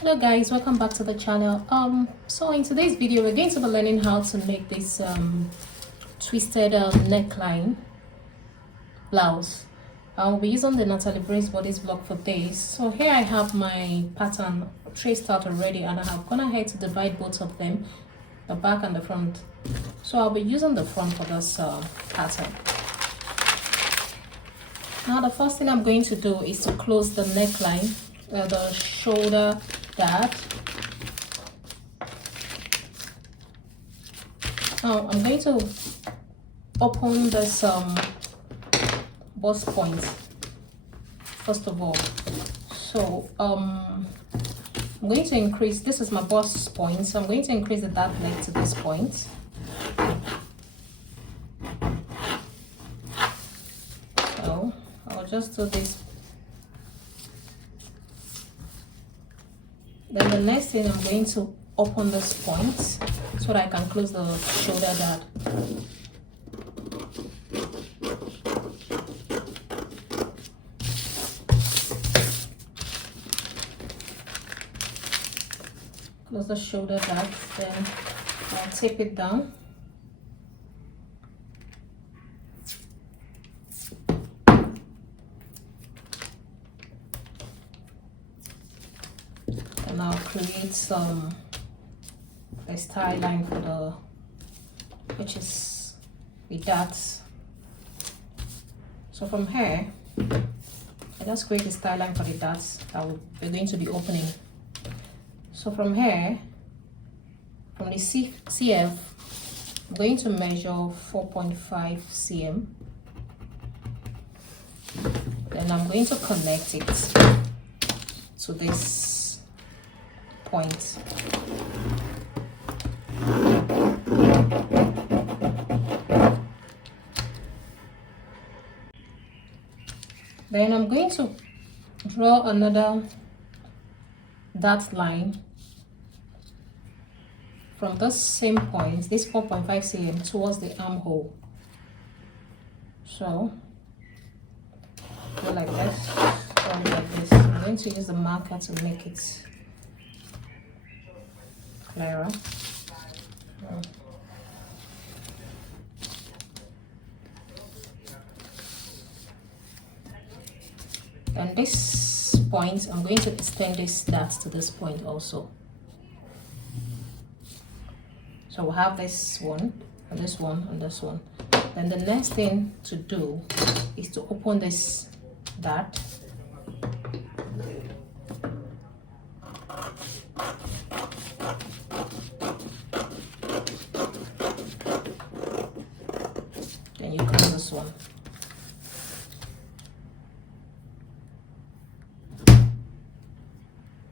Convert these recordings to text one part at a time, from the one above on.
Hello guys, welcome back to the channel. So in today's video we're going to be learning how to make this twisted neckline blouse. I'll be using the Natalie Brace bodice block for this. So here I have my pattern traced out already, and I have gone ahead to divide both of them, the back and the front. So I'll be using the front for this pattern. Now the first thing I'm going to do is to close the neckline, the shoulder dart. Now I'm going to open this bust point first of all. So I'm going to increase, this is my bust point, so I'm going to increase the dart leg to this point. So I'll just do this. Then the next thing, I'm going to open this point so that I can close the shoulder dart. Close the shoulder dart, then I'll tape it down. And I'll create a style line for the, which is the darts. So from here, I just create a style line for the darts that we're going to be opening. So from here, from the CF, I'm going to measure 4.5 cm. Then I'm going to connect it to this point. Then I'm going to draw another dart line from this same point, this 4.5 cm, towards the armhole. So go like this, or like this. I'm going to use the marker to make it clearer. And this point, I'm going to extend this dart to this point also. So we'll have this one, and this one, and this one. Then the next thing to do is to open this dart. Then you close this one.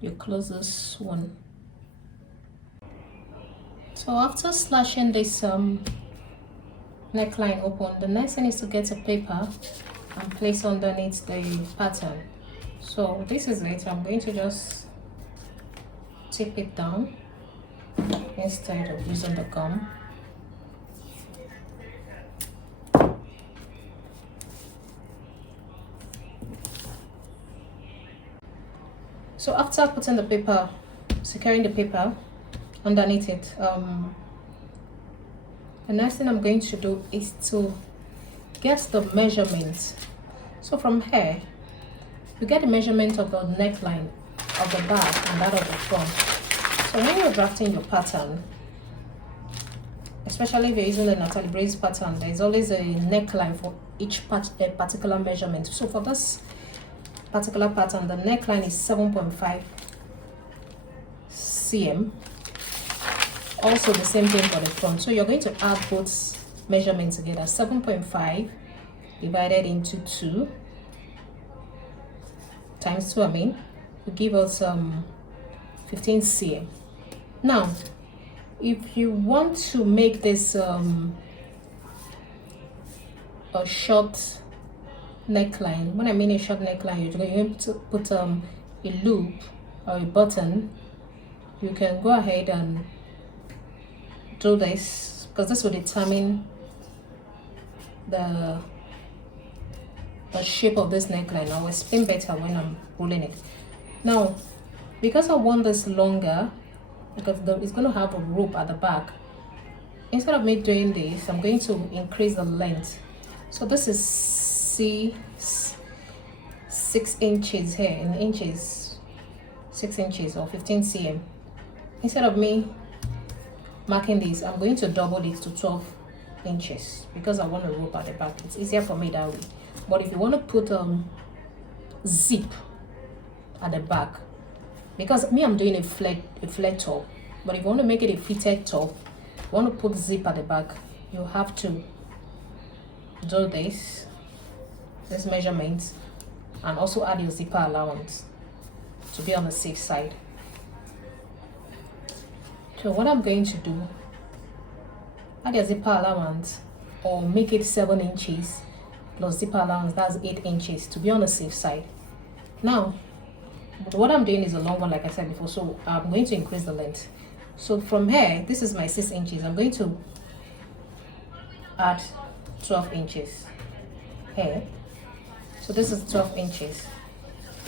You close this one. So after slashing this neckline open, the next thing is to get a paper and place underneath the pattern. So this is it. I'm going to just tape it down instead of using the gum. So after putting the paper, securing the paper underneath it, the next thing I'm going to do is to get the measurements. So from here, you get the measurement of the neckline of the back and that of the front. So when you're drafting your pattern, especially if you're using the Natalie Brace pattern, there's always a neckline for each particular measurement. So for this particular pattern, the neckline is 7.5 cm. Also the same thing for the front. So you're going to add both measurements together. 7.5 divided into 2 times 2, will give us 15 cm. Now if you want to make this a short neckline, when I mean a short neckline, you're going to put a loop or a button. You can go ahead and do this, because this will determine the shape of this neckline. I will explain better when I'm rolling it. Now because I want this longer, because it's going to have a rope at the back, instead of me doing this, I'm going to increase the length. So this is 6 inches here, in inches, 6 inches or 15 cm. Instead of me marking this, I'm going to double it to 12 inches because I want a rope at the back. It's easier for me that way. But if you want to put zip at the back, because me, I'm doing a flat top, but if you want to make it a fitted top, you want to put zip at the back, you have to do this measurement and also add your zipper allowance to be on the safe side. So what I'm going to do, add your zipper allowance or make it 7 inches plus zipper allowance, that's 8 inches to be on the safe side. Now what I'm doing is a long one, like I said before, so I'm going to increase the length. So from here, this is my 6 inches, I'm going to add 12 inches here. So this is 12 inches.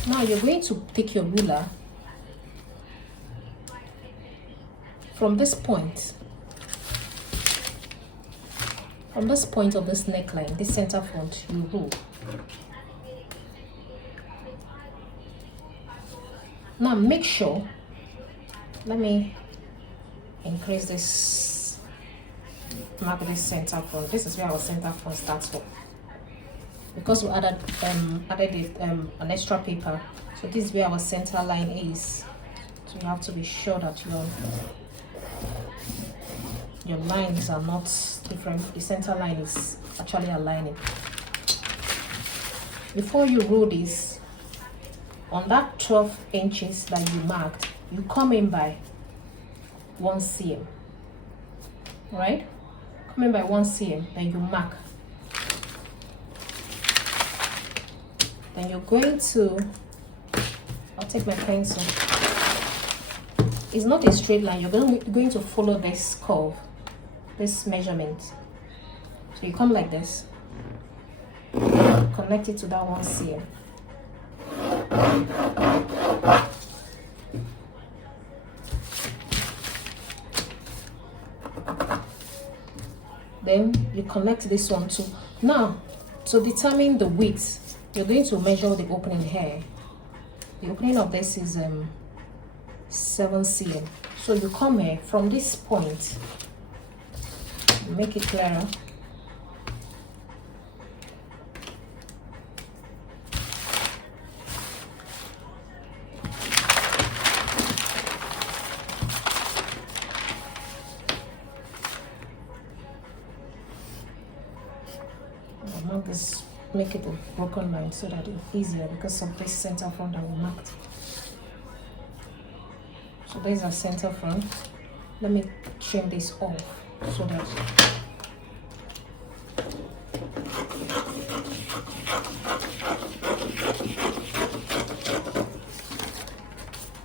Now you're going to take your ruler from this point of this neckline, this center front, you rule. Now make sure, let me increase this, mark this center front. This is where our center front starts from, because we added an extra paper. So this is where our center line is. So you have to be sure that your lines are not different. The center line is actually aligning. Before you roll this, on that 12 inches that you marked, you come in by 1 cm, right? Come in by 1 cm, then you mark. Then you're going to, I'll take my pencil. It's not a straight line, you're going to follow this curve, this measurement. So you come like this, connect it to that 1 cm. Then you connect this one too. Now, to determine the width, you're going to measure the opening here. The opening of this is 7 cm. So you come here from this point, make it clearer. This, make it a broken line so that it's easier because of this center front that we marked. So there's our center front. Let me trim this off so that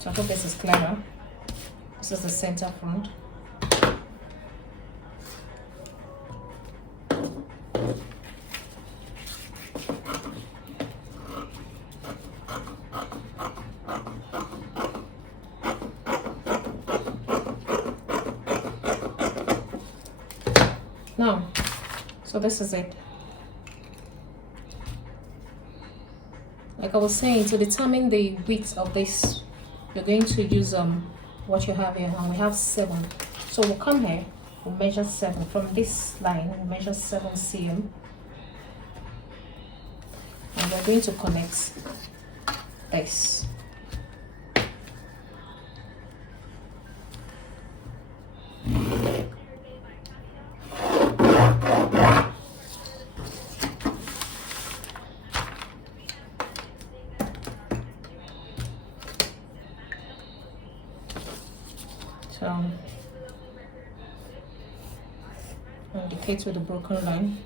I hope this is clearer. This is the center front. Now, so this is it. Like I was saying, to determine the width of this, you're going to use what you have here, and we have 7. So we'll come here, we'll measure 7 from this line. We'll measure 7 cm, and we're going to connect this. So indicate with a broken line.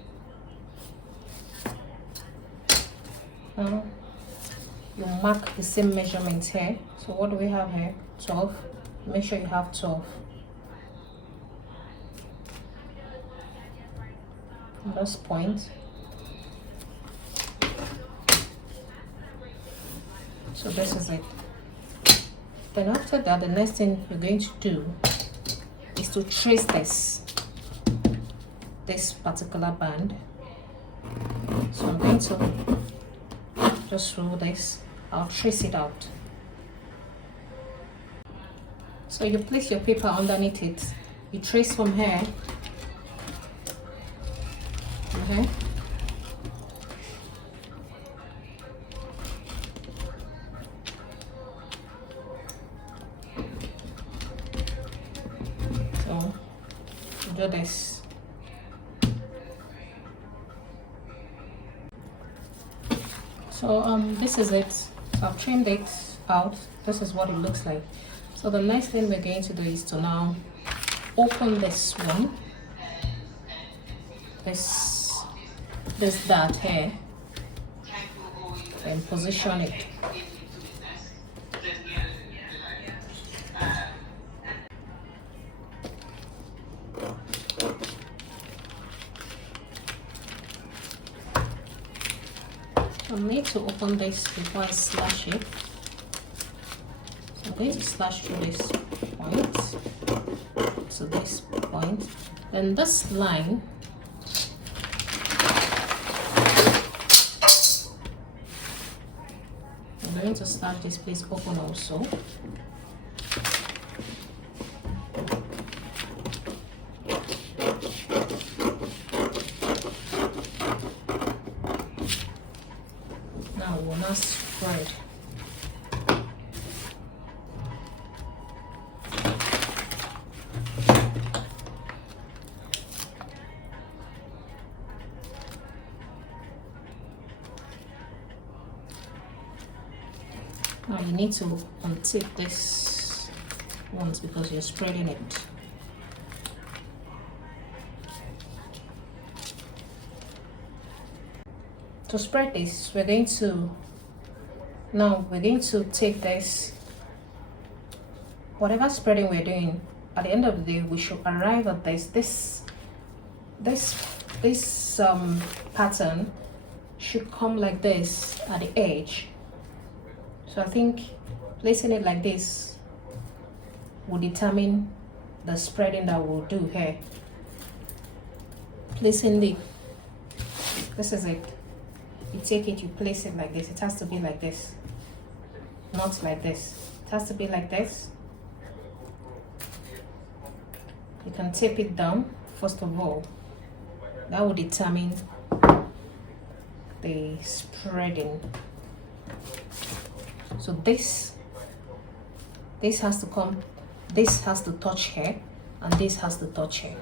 Now you mark the same measurement here. So what do we have here? 12. Make sure you have 12. From this point. So this is it. Then after that, the next thing you're going to do is to trace this particular band. So I'm going to just roll this. I'll trace it out. So you place your paper underneath it. You trace from here. Okay. So do this. So this is it. So I've trimmed it out. This is what it looks like. So the next thing we're going to do is to now open this one. This dart here, and position it. I need to open this before I slash it. So I'm going to slash through this point to this point. Then this line, I'm going to slash this place open also. Now we'll not spread. Now you need to untip this once because you're spreading it. To spread this, we're going to take this, whatever spreading we're doing, at the end of the day we should arrive at this pattern should come like this at the edge. So I think placing it like this will determine the spreading that we'll do here. Placing this is it. You take it, you place it like this. It has to be like this, not like this. It has to be like this. You can tape it down first of all. That will determine the spreading. So this has to come, this has to touch here, and this has to touch here.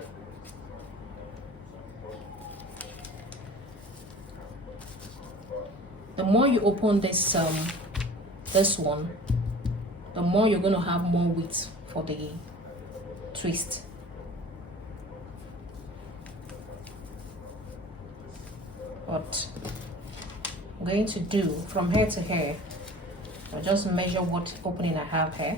The more you open this one, the more you're going to have more width for the twist. What I'm going to do from here to here, I'll just measure what opening I have here.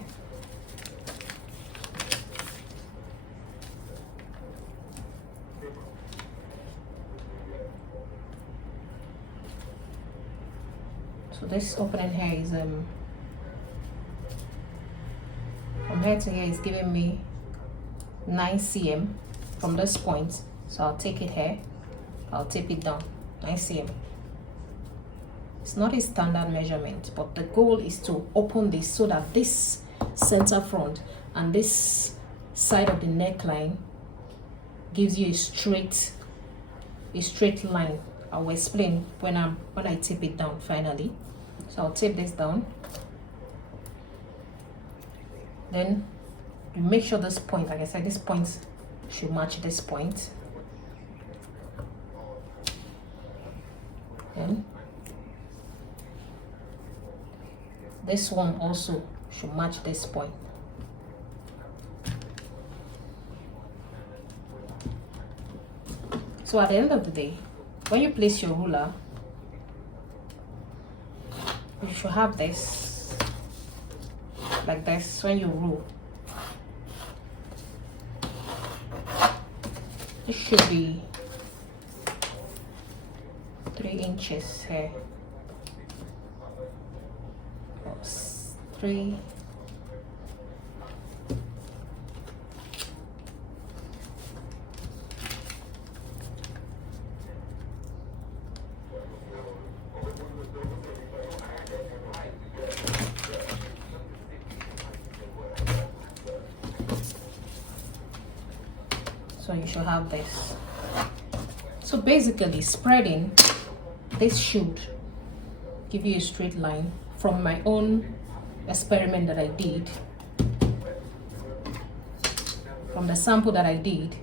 So this opening here is from here to here is giving me 9 cm from this point. So I'll take it here, I'll tape it down 9 cm. It's not a standard measurement, but the goal is to open this so that this center front and this side of the neckline gives you a straight line. I will explain when I tape it down finally. So I'll tape this down. Then you make sure this point, like I said, this point should match this point. Then this one also should match this point. So at the end of the day, when you place your ruler, you should have this like this when you rule. This should be 3 inches here. 3 So you should have this. So basically, spreading this should give you a straight line. From my own experiment that I did, from the sample that I did,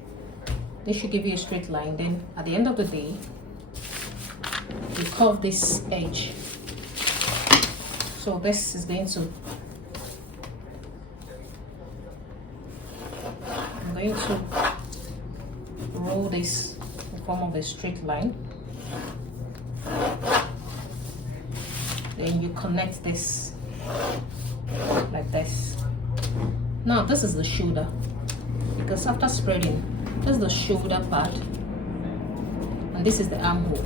this should give you a straight line. Then at the end of the day, you curve this edge. So this is going to, I'm going to roll this in form of a straight line. Then you connect this like this. Now this is the shoulder, because after spreading, this is the shoulder part and this is the armhole.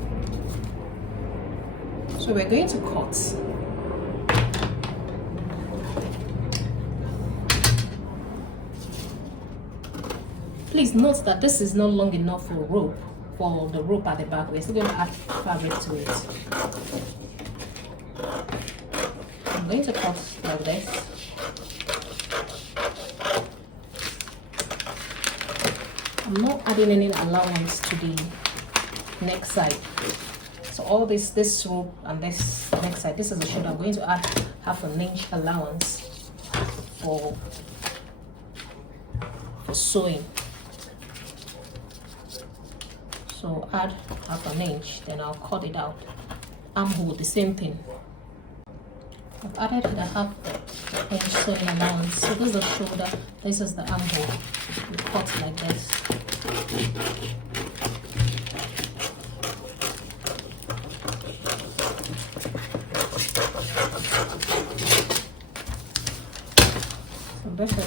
So we're going to cut. Please note that this is not long enough for rope, for the rope at the back. We're still going to add fabric to it. I'm going to cut like this. I'm not adding any allowance to the neck side. So all this rope and this neck side, this is the shoulder. I'm going to add 1/2 inch allowance for sewing. So add 1/2 inch, then I'll cut it out. Armhole, the same thing. I've added the 1/2 inch sewing allowance. So this is the shoulder, this is the armhole. You cut like this. So this is it.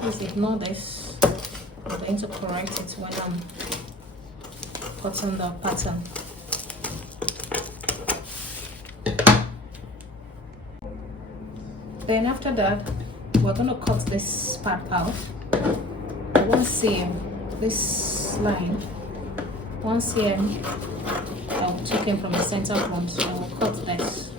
Please ignore this. I'm going to correct it when I'm cutting the pattern. Then after that, we're going to cut this part out. One seam, this line, one seam I'll take in from the center point, so I'll cut this.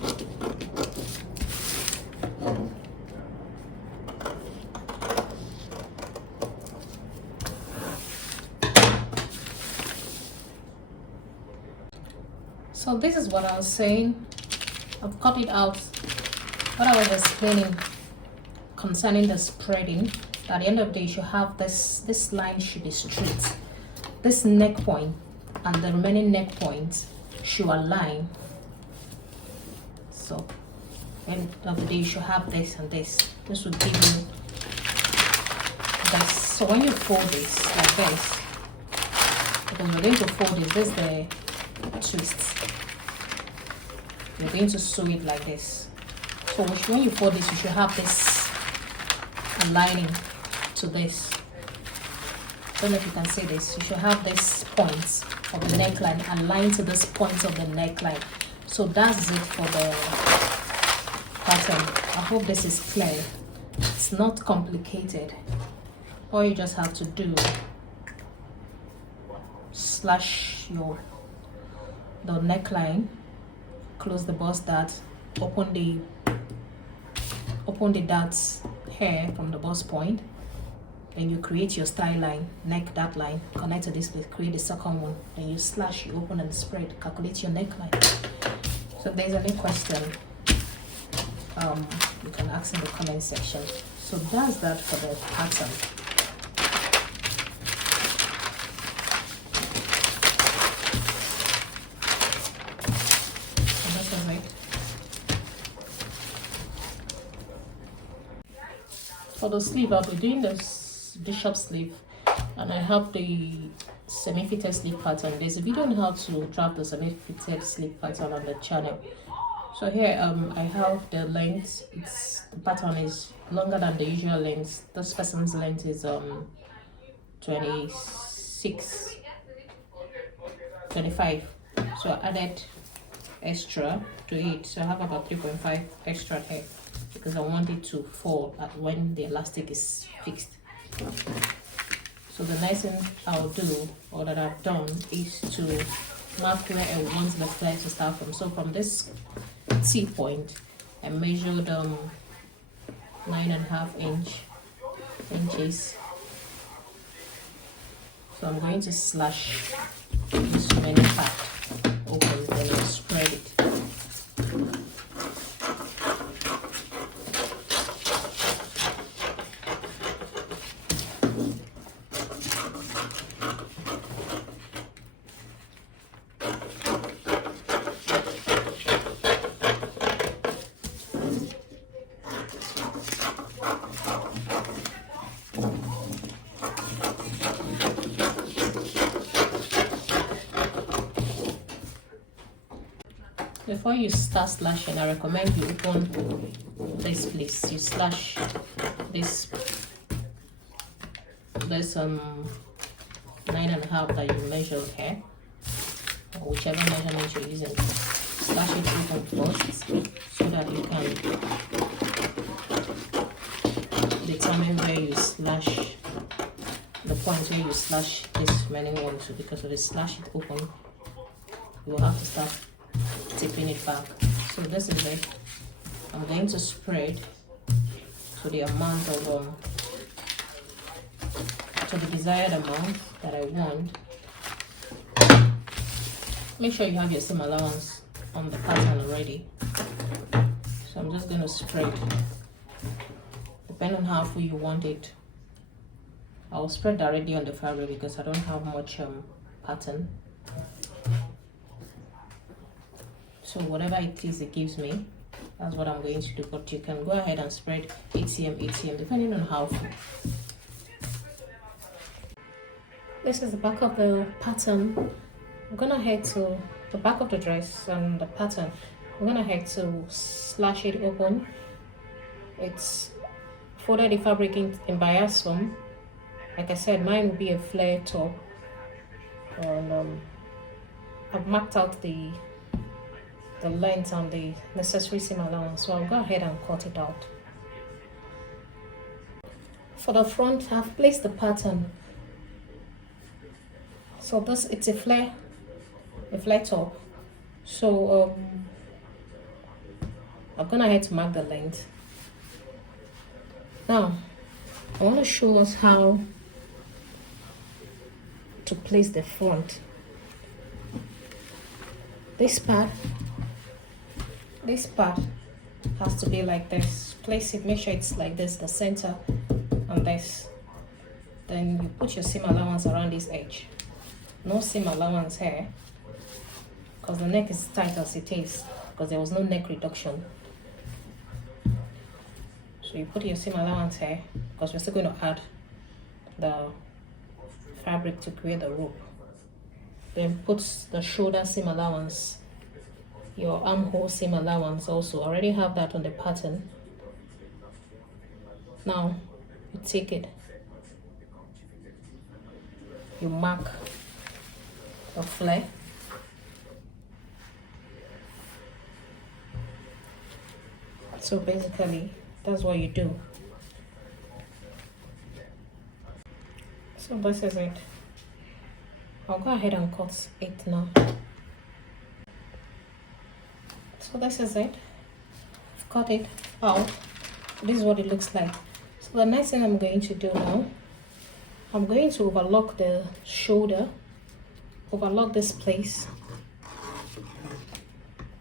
So this is what I was saying. I've cut it out. What I was explaining concerning the spreading, at the end of the day, you should have this line should be straight. This neck point and the remaining neck points should align. So at the end of the day, you should have this and this. This will give you this. So when you fold this like this, because we're going to fold this is the twist. You're going to sew it like this. So when you fold this, you should have this aligning to this. I don't know if you can see this. You should have this point of the neckline aligned to this point of the neckline. So that's it for the pattern. I hope this is clear. It's not complicated. All you just have to do, slash the neckline, close the bust dart, open the darts hair from the bust point, then you create your style line, neck dart line, connect to this place, create the second one, then you slash, you open and spread, calculate your neckline. So if there's any question, you can ask in the comment section. So that's that for the pattern. For the sleeve, I'll be doing this bishop sleeve, and I have the semi-fitted sleeve pattern. There's a video on how to draft the semi-fitted sleeve pattern on the channel. So here I have the length. The pattern is longer than the usual length. This person's length is 25. So I added extra to it, so I have about 3.5 extra here because I want it to fall when the elastic is fixed. So the next thing I'll do, or that I've done, is to mark where I want the flare to start from. So from this T point, I measured 9.5 inches. So I'm going to slash this remaining part open, then I'll spread it. Before you start slashing, I recommend you open this place. You slash this 9.5 that you measured here, or whichever measurement you're using. Slash it open first so that you can determine where you slash, the point where you slash this remaining one to, because if you slash it open, you will have to start tipping it back. So this is it. I'm going to spread to the amount of to the desired amount that I want. Make sure you have your seam allowance on the pattern already. So I'm just going to spread depending on how full you want it. I'll spread directly on the fabric because I don't have much pattern. So whatever it is it gives me, that's what I'm going to do. But you can go ahead and spread 8 cm depending on how full. This is the back of the pattern. I'm gonna head to the back of the dress and the pattern. I'm gonna head to slash it open. It's folded the fabric in bias form. Like I said, mine will be a flare top, and I've marked out the length and the necessary seam allowance, so I'll go ahead and cut it out. For the front, I've placed the pattern. So this, it's a flare top. So I'm gonna head to mark the length. Now I want to show us how to place the front. This part has to be like this. Place it, make sure it's like this, the center and this. Then you put your seam allowance around this edge. No seam allowance here because the neck is tight as it is, because there was no neck reduction. So you put your seam allowance here because we're still going to add the fabric to create the rope. Then put the shoulder seam allowance, your armhole seam allowance also. Already have that on the pattern. Now you take it, you mark the flare. So basically that's what you do. So this is it. I'll go ahead and cut it now. So this is it. I've cut it out. This is what it looks like. So the next thing I'm going to do now, I'm going to overlock the shoulder, overlock this place,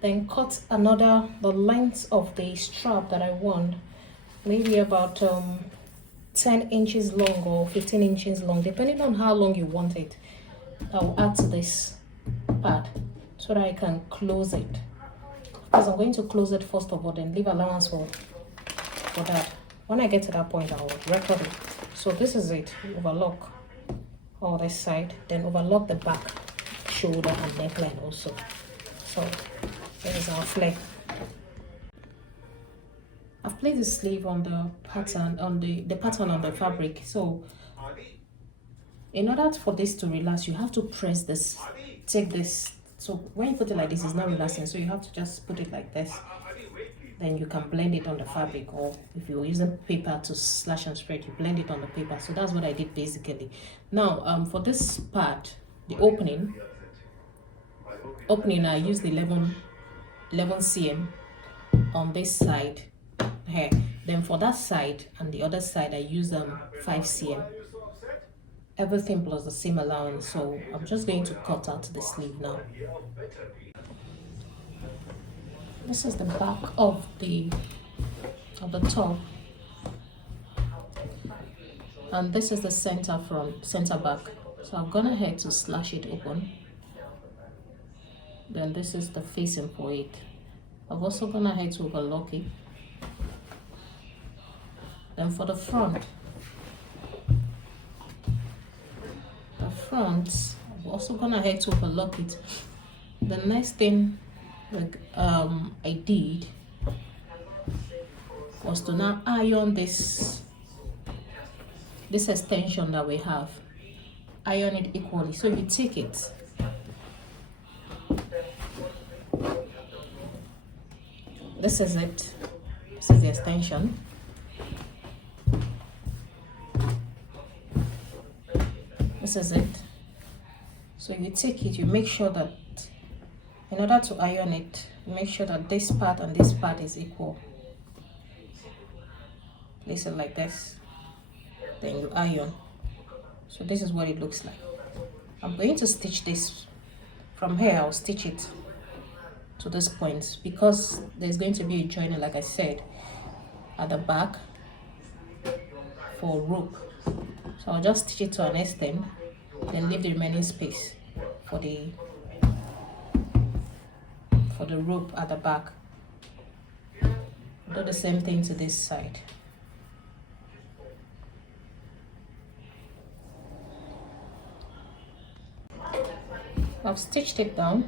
then cut the length of the strap that I want, maybe about 10 inches long or 15 inches long, depending on how long you want it. I'll add to this part so that I can close it, because I'm going to close it first of all, then leave allowance for that. When I get to that point, I'll record it. So this is it. Overlock all this side, then overlock the back, shoulder and neckline also. So there's our flare. I've placed the sleeve on the pattern, on the pattern on the fabric. So in order for this to relax, you have to press this, take this. So when you put it like this, it's not relaxing. So you have to just put it like this. Then you can blend it on the fabric, or if you're using paper to slash and spread, you blend it on the paper. So that's what I did basically. Now for this part, the opening, opening, I used 11 cm on this side here. Then for that side and the other side, I use 5 cm. Everything plus the seam allowance. So I'm just going to cut out the sleeve now. This is the back of the top, and this is the center back. So I've gone ahead to slash it open. Then this is the facing for it. I've also gone ahead to overlock it. Then for the front, I've also gone ahead to overlock it. The next thing I did was to now iron this extension that we have. Iron it equally. So you take it, this is it, this is the extension. This is it. So you take it, you make sure that in order to iron it, make sure that this part and this part is equal. Place it like this, then you iron. So this is what it looks like. I'm going to stitch this from here. I'll stitch it to this point because there's going to be a joining, like I said, at the back for rope. So I'll just stitch it to an extent, then leave the remaining space for the rope at the back. Do the same thing to this side. I've stitched it down.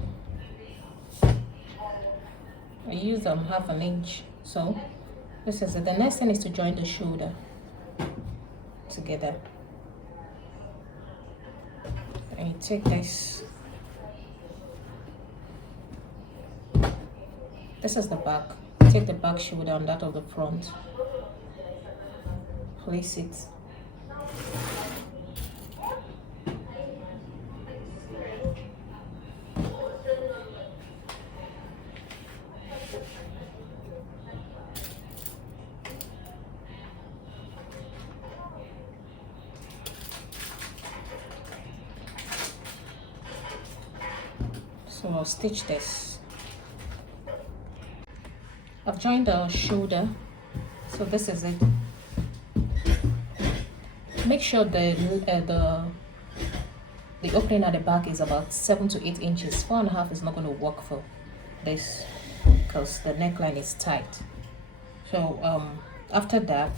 I used 1/2 inch. So this is it. The next thing is to join the shoulder together. And you take this. This is the back. Take the back shoulder on that of the front. Place it. So I'll stitch this. I've joined the shoulder, so this is it. Make sure the opening at the back is about 7 to 8 inches. 4.5 is not going to work for this because the neckline is tight. So after that,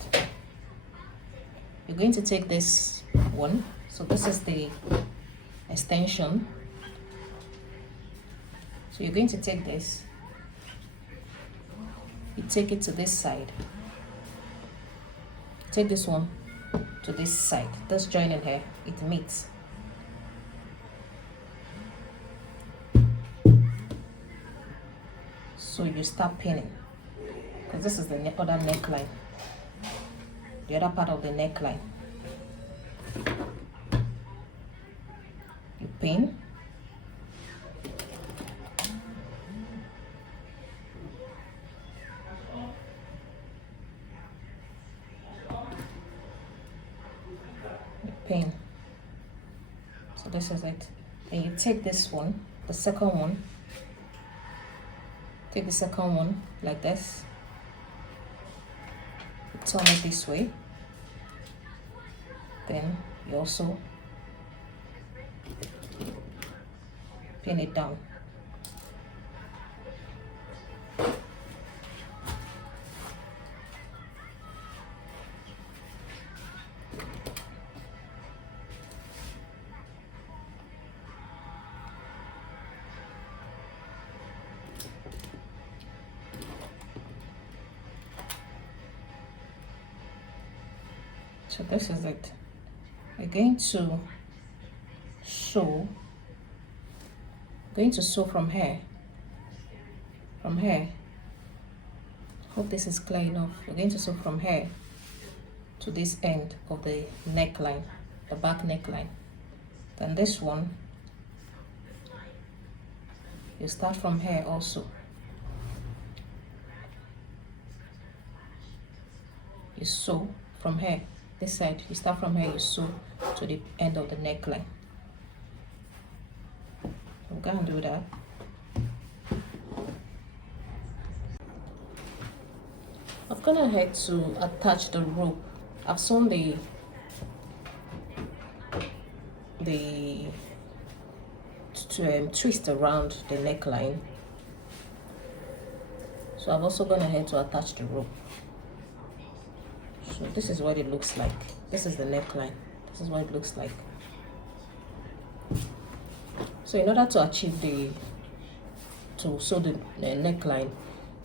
you're going to take this one. So this is the extension. So you're going to take this, you take it to this side, take this one to this side, this joining here, it meets. So you start pinning, because this is the other neckline, the other part of the neckline. You pin. Pin. So this is it. And you take this one, the second one, take the second one like this, turn it this way, then you also pin it down. So this is it. We're going to sew. Going to sew from here. From here. Hope this is clear enough. We're going to sew from here to this end of the neckline, the back neckline. Then this one, You start from here also. You sew from here, this side, you start from here, you sew to the end of the neckline. I'm gonna do that. I've gone ahead to attach the rope. I've sewn the twist around the neckline. So I've also gone ahead to attach the rope. So this is what it looks like. This is the neckline. This is what it looks like. So in order to achieve to sew the neckline,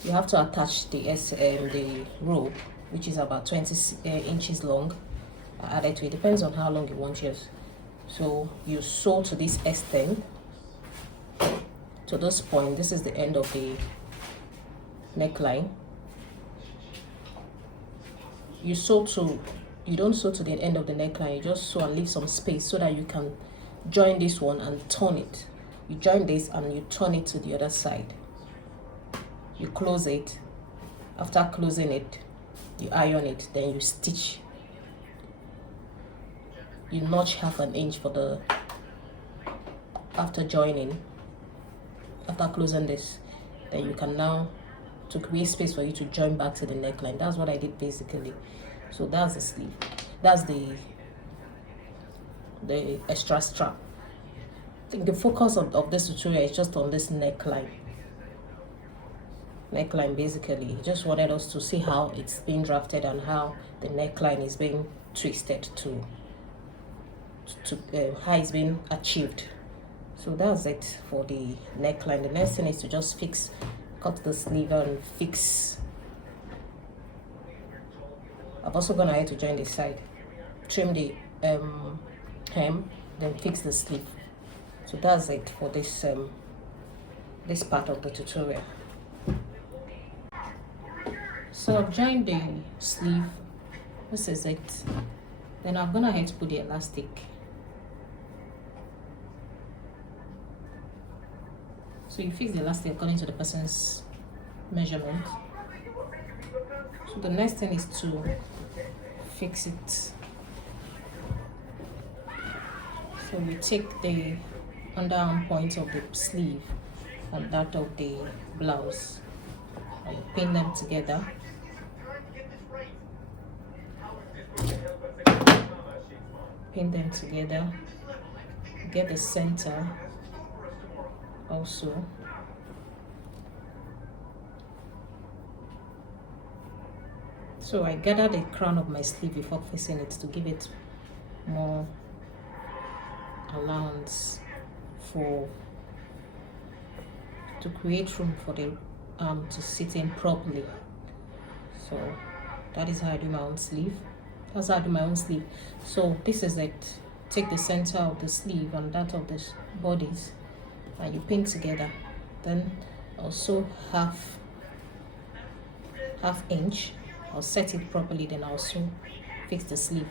you have to attach the rope, which is about 20 inches long. I added to it. Depends on how long you want yours. So you sew to this extent, to this point. This is the end of the neckline. You don't sew to the end of the neckline. You just sew and leave some space so that you can join this one and turn it. You join this and you turn it to the other side. You close it. After closing it, you iron it, then you stitch. You notch 1/2 inch for the after joining. After closing this, then you can now, to create space for you to join back to the neckline. That's what I did basically. So that's the sleeve. That's the extra strap. I think the focus of this tutorial is just on this neckline. Neckline basically. Just wanted us to see how it's being drafted and how the neckline is being twisted to how it's being achieved. So that's it for the neckline. The next thing is to just cut the sleeve and fix. I've also gone ahead to join the side, trim the hem, then fix the sleeve. So that's it for this this part of the tutorial. So I've joined the sleeve. This is it. Then I've gone ahead to put the elastic. So you fix the elastic according to the person's measurement. So the next thing is to fix it. So we take the underarm point of the sleeve and that of the blouse and pin them together. Pin them together. Get the center also. So I gather the crown of my sleeve before facing it to give it more allowance to create room for the arm to sit in properly. So that is how I do my own sleeve. That's how I do my own sleeve. So this is it. Take the center of the sleeve and that of the bodice and you pin together. Then also half inch. I'll set it properly, then I'll also fix the sleeve.